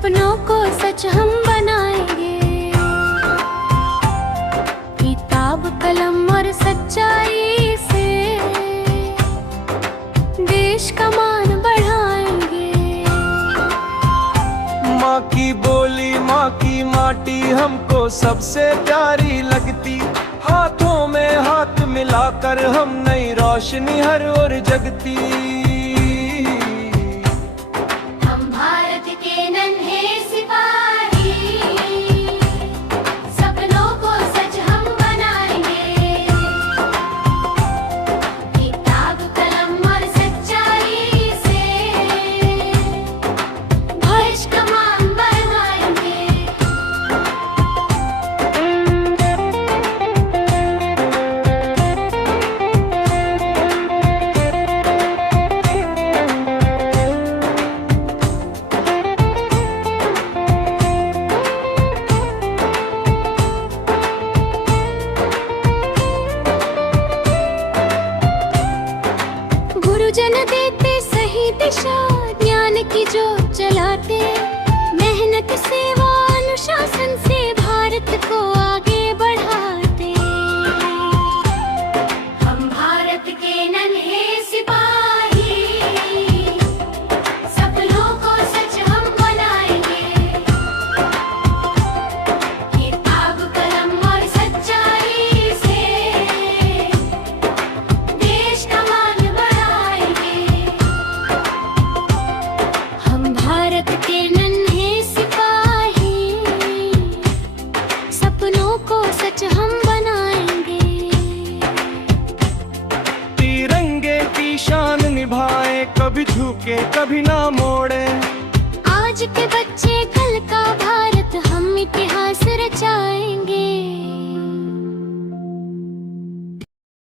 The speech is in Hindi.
सपनों को सच हम बनाएंगे। किताब कलम और सच्चाई से देश का मान बढ़ाएंगे। माँ की बोली माँ की माटी हमको सबसे प्यारी लगती। हाथों में हाथ मिलाकर हम नई रोशनी हर ओर जगती। हम भारत के नन्हे सिपाही, सपनों को सच हम बनाएंगे। किताब कलम और सच्चाई से देश का मान बढ़ाएंगे। गुरुजन देते सही दिशा, ज्ञान की जोत जलाते। मेहनत सेवा अनुशासन से भारत को आगे बढ़ाते। हम भारत के नन्हे सिपाही, सपनों को सच हम बनाएंगे। किताब कलम और सच्चाई से देश का मान बढ़ाएंगे। हम भारत के नन्हे सिपाही, सपनों को सच हम बनाएंगे। तिरंगे की शान निभाए, कभी झुके कभी ना मोड़े। आज के बच्चे कल का